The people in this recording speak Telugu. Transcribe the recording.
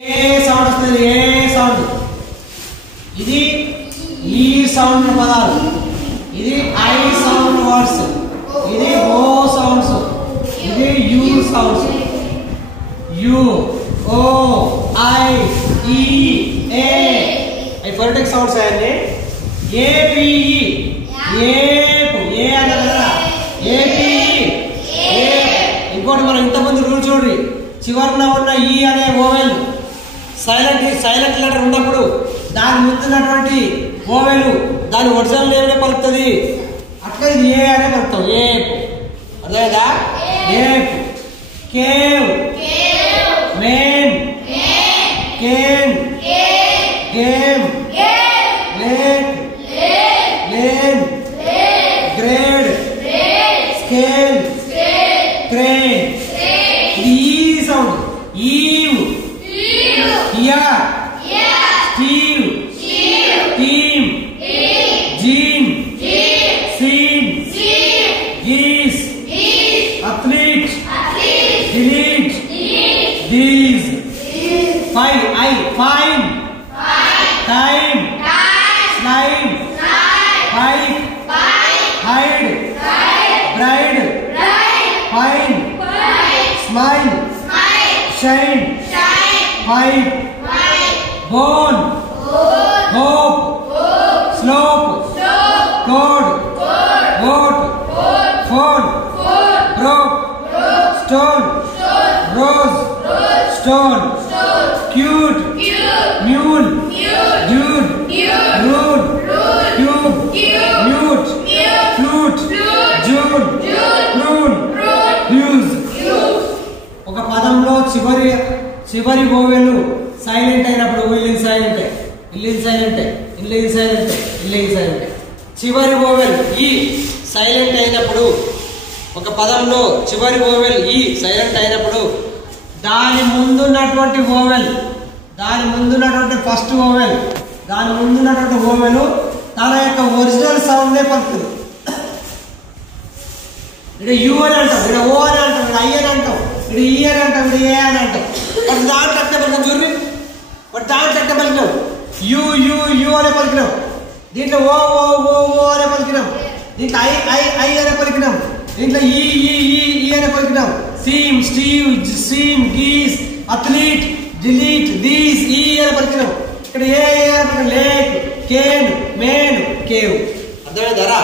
ఏ సౌండ్ వస్తుంది, ఏ సౌండ్. ఇది ఈ సౌండ్ పదాలు, ఇది ఐ సౌండ్ వర్డ్స్, ఇది ఓ సౌండ్స్, ఇది U sounds. U, O, I, E, A అవి ఫోనెటిక్ సౌండ్స్ అయ్యండి. ఏపిఈ, ఏపు, ఏ అన్నారు కదా, ఏపిఈ. ఇంకోటి మనం ఇంతకుముందు రూల్ చూడండి, చివరిలో ఉన్న ఈ అనే ఓవెల్ సైలెంట్ లెటర్ ఉన్నప్పుడు దాని ముందున్నటువంటి ఓవెల్ దాని ఒరిజినల్ నేమ్ పలుకుతుంది. అట్లా ఇది ఏ అనే పలుకుతాం. ఏపు అర్థమైందా? ఏపు. Cave, mane, cane, game, lake, lane, grade, scale, crane. ఇది ఈ sound. Eve, here, Steve, team, gene, scene, geese, athlete, delete, these. Five, I, fine, time, slide, pipe, hide, bride, fine, smile, shine, pipe, bone, hope, slope, code, oat, phone, broke, stone, rose, stone, cute, mule, dude, rule, cube, mute, flute, June, ఫ్లూన్, హ్యూజ్. ఒక పదంలో చివరి ఓవెల్ సైలెంట్ అయినప్పుడు ఇల్లిన్ సైలెంట్, ఇల్లిన్ సైలెంట్, ఇల్లిన్ సైలెంట్, ఇల్లిన్ సైలెంట్. చివరి ఓవెల్ ఈ సైలెంట్ అయినప్పుడు, ఒక పదంలో చివరి ఓవెల్ ఈ సైలెంట్ అయినప్పుడు దాని ముందున్నటువంటి ఓవెల్, దాని ముందున్నటువంటి ఫస్ట్ ఓవెల్, దాని ముందున్నటువంటి ఓవెల్ తన యొక్క ఒరిజినల్ సౌండ్నే పలుకుతుంది. ఇక్కడ యు అని అంటాం, ఇక్కడ ఓ అని అంటాం, ఇక్కడ ఐ అని అంటాం, ఇక్కడ ఈ అని అంటాం, ఇక్కడ ఏ అని అంటాం. బట్ దాంట్లో అట్టే పలికినాం చూడండి, బట్ దాంట్లో అట్టే పలికినాం. యు యు యు అనే పలికినాం, దీంట్లో ఓ ఓ ఓ ఓ అనే పలికినాం, దీంట్లో ఐ ఐ ఐ అనే పలికినాం, దీంట్లో ఈ ఈ ఈ అనే పలికినాం. Seem, Steve, scene, geese, athlete, delete, these, ఈ అనే పలికినాం. ఇక్కడ ఏ లేక్, కేన్, మేన్, కేవ్. అర్థమైందారా?